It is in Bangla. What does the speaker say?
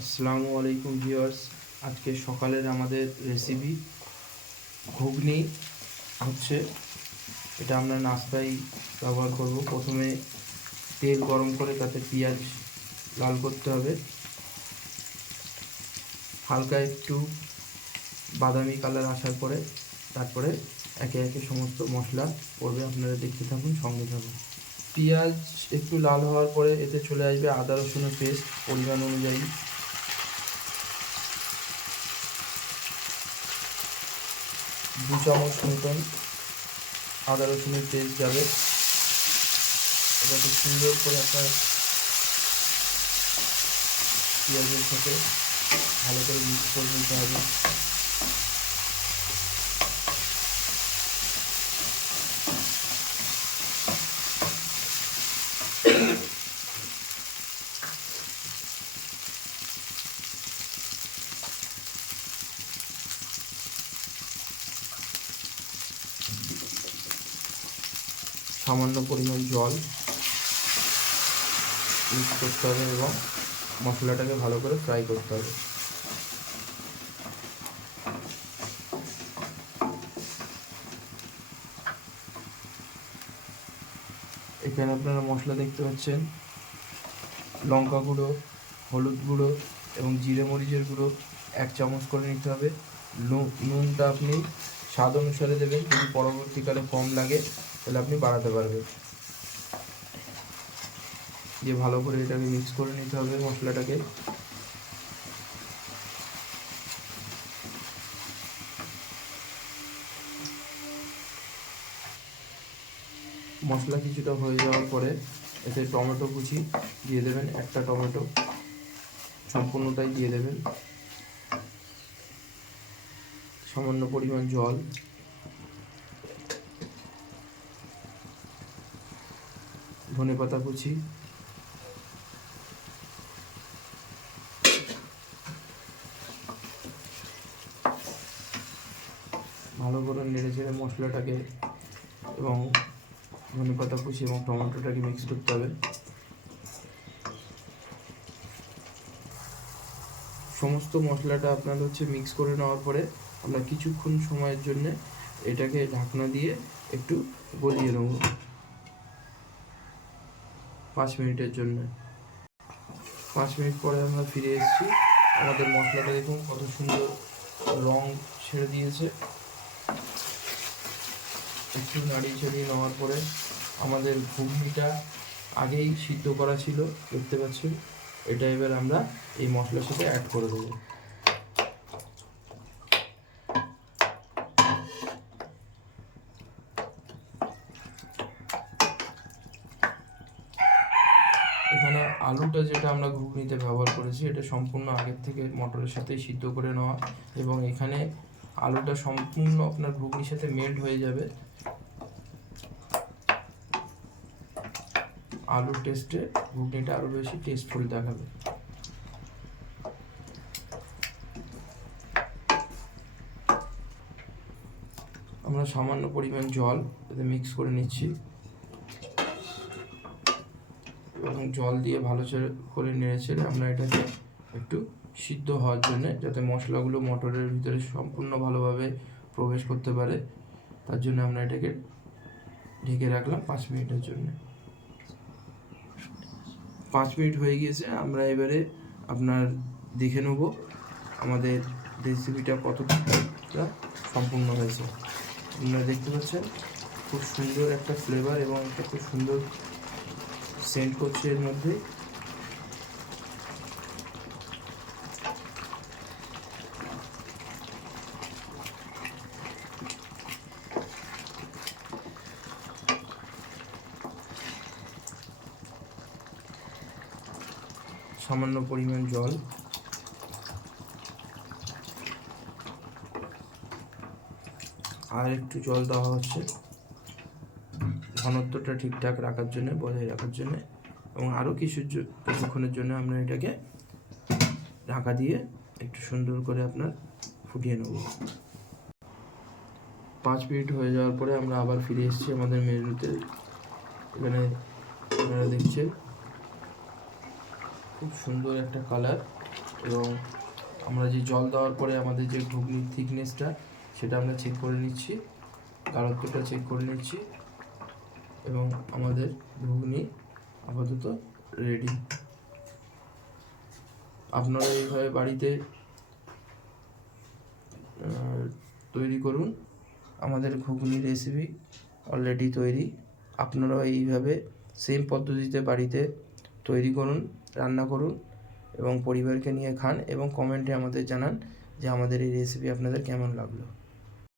আসসালামু আলাইকুম ভিউয়ার্স। আজকে সকালের আমাদের রেসিপি ঘুগনি হচ্ছে। এটা আমরা নাস্তায় ব্যবহার করব। প্রথমে তেল গরম করে তাতে পেঁয়াজ লাল করতে হবে, হালকা একটু বাদামি কালার আসার পরে তারপরে একে একে সমস্ত মশলা পড়বে। আপনারা দেখতে থাকুন, সঙ্গে থাকুন। পেঁয়াজ একটু লাল হওয়ার পরে এতে চলে আসবে আদা রসুনের পেস্ট পরিমাণ অনুযায়ী। 2 চামচ মতন আদা রসুনের পেস্ট যাবে। এটা খুব সুন্দর করে আপনার পেঁয়াজের সাথে ভালো করে মিক্স করে নিতে হবে। সামান্য পরিমাণ জল মিক্স করতে হবে এবং মশলাটাকে ভালো করে ফ্রাই করতে হবে। এখানে আপনারা মশলা দেখতে পাচ্ছেন, লঙ্কা গুঁড়ো, হলুদ গুঁড়ো এবং জিরে মরিচের গুঁড়ো 1 চামচ করে নিতে হবে। নুনটা আপনি স্বাদ অনুসারে দেবেন, যদি পরবর্তীকালে কম লাগে তাহলে আপনি বাড়াতে পারবেন। দিয়ে ভালো করে এটাকে মিক্স করে নিতে হবে মশলাটাকে। মশলা কিছুটা হয়ে যাওয়ার পরে এতে টমেটো কুচি দিয়ে দেবেন, একটা টমেটো সম্পূর্ণটাই দিয়ে দেবেন। সামান্য পরিমাণ জল, ধনেপাতা কুচি, ভালো করে নেড়ে চেড়ে মশলাটাকে এবং ধনেপাতা কুচি এবং টমেটোটাকে মিক্স করতে হবে। সমস্ত মশলাটা আপনার মিক্স করে নেওয়ার পরে আমরা কিছুক্ষণ সময়ের জন্য এটাকে ঢাকনা দিয়ে একটু গলিয়ে নেব 5 মিনিটের জন্য। 5 মিনিট পরে আমরা ফিরে এসেছি। আমাদের মশলাটা দেখুন কত সুন্দর রং ছেড়ে দিয়েছে। একটু নাড়িয়ে ছাড়িয়ে নেওয়ার পরে আমাদের ঘুগনিটা আগেই সিদ্ধ করা ছিল, দেখতে পাচ্ছেন। এটা এবার আমরা এই মশলার সাথে অ্যাড করে দেবো। এখানে আলুটা যেটা আমরা ঘুগনিতে ব্যবহার করেছি এটা সম্পূর্ণ আগের থেকে মটরের সাথেই সিদ্ধ করে নেওয়া, এবং এখানে আলুটা সম্পূর্ণ আপনার ঘুগনির সাথে মেল্ট হয়ে যাবে। আলুর টেস্টে ঘুগনিটা আরও বেশি টেস্টফুল দেখাবে। আমরা সামান্য পরিমাণ জল এতে মিক্স করে নিচ্ছি এবং জল দিয়ে ভালো করে নেড়ে ছেড়ে আমরা এটাকে একটু সিদ্ধ হওয়ার জন্য, যাতে মশলাগুলো মটরের ভিতরে সম্পূর্ণ ভালোভাবে প্রবেশ করতে পারে, তার জন্য আমরা এটাকে ঢেকে রাখলাম 5 মিনিটের জন্য। 5 মিনিট হয়ে গিয়েছে। আমরা এবারে আপনার দেখে নেব আমাদের রেসিপিটা কতটা সম্পূর্ণ হয়েছে। আপনারা দেখতে পাচ্ছেন খুব সুন্দর একটা ফ্লেভার এবং একটা খুব সুন্দর সেন্ট করছে এর মধ্যে। সামান্য পরিমাণ জল, আর একটু জল দেওয়া হচ্ছে ঘনত্বটা ঠিকঠাক রাখার জন্য, বজায় রাখার জন্য, এবং আরও কিছুক্ষণের জন্য আমরা এটাকে ঢাকা দিয়ে একটু সুন্দর করে আপনার ফুটিয়ে নেব। 5 মিনিট হয়ে যাওয়ার পরে আমরা আবার ফিরে এসেছি আমাদের মেনুতে। এখানে আপনারা দেখছেন খুব সুন্দর একটা কালার এবং আমরা যে জল দেওয়ার পরে আমাদের যে ঘুগনির থিকনেসটা সেটা আমরা চেক করে নিচ্ছি, গাঢ়ত্বটা চেক করে নিচ্ছি, এবং আমাদের ঘুগনি আপাতত রেডি। আপনারা এইভাবে বাড়িতে তৈরি করুন। আমাদের ঘুগনি রেসিপি অলরেডি তৈরি। আপনারাও এইভাবে সেম পদ্ধতিতে বাড়িতে তৈরি করুন, রান্না করুন এবং পরিবারকে নিয়ে খান এবং কমেন্টে আমাদের জানান যে আমাদের এই রেসিপি আপনাদের কেমন লাগলো।